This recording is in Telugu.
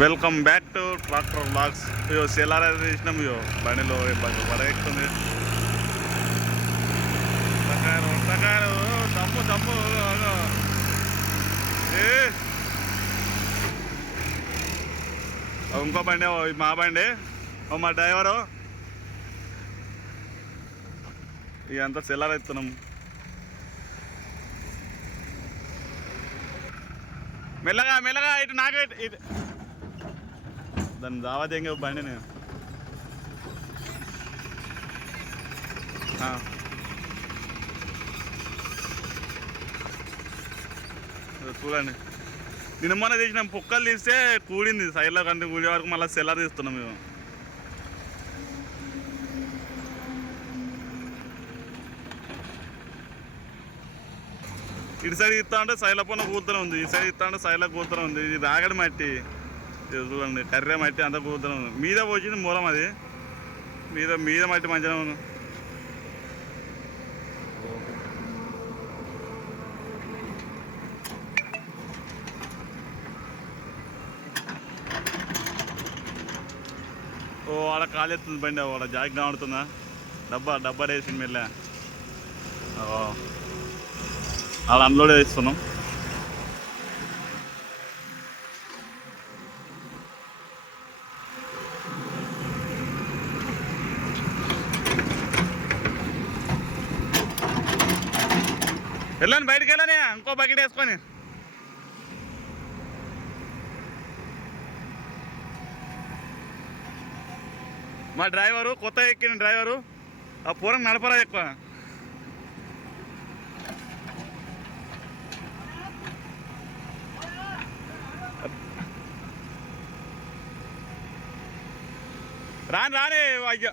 Welcome back to tractor blogs. ఇయో సెల్లార్ అయితే తీసినాం. ఇయో బండిలో పడేస్తుంది. వంటకాయలు దమ్ము దమ్ము. ఇంకో బండి మా బండి, మా డ్రైవరు. ఇదంతా సెల్లార్ ఎత్తున్నాం. మెల్లగా మెల్లగా ఇటు నాకే ఇటు దాన్ని దావాదేంగ బండి నేను చూడండి. నిన్న మొన్న తీసినాం. పుక్కలు తీస్తే కూడింది సైడ్లో కంటే కూడే వరకు మళ్ళీ సెల్లార్ తీస్తున్నాం మేము. ఇటు సైడ్ ఇస్తా అంటే సైడ్ల పైన కూతునే ఉంది, ఈ సైడ్ ఇస్తా అంటే సైడ్లో కూతునే ఉంది. ఇది రాగడి మట్టి చూడండి, కర్రే మట్టి అంతా కూతునే ఉంది. మీద పోసింది మూలం, అది మీద మీద మట్టి మంచిగా ఉంది. ఓ ఆడ కాలేస్తుంది బండి, ఆడ జాకి కనబడుతుందా? డబ్బా వేసింది మెల్లె. ఆడ అన్లోడ్ చేస్తున్నాం. వెళ్ళండి బయటికి, వెళ్ళని ఇంకో బకెట్ వేసుకొని. మా డ్రైవరు కొత్త ఎక్కిన డ్రైవరు, ఆ పూరం నడపరా ఎక్కువ. రాని అయ్యా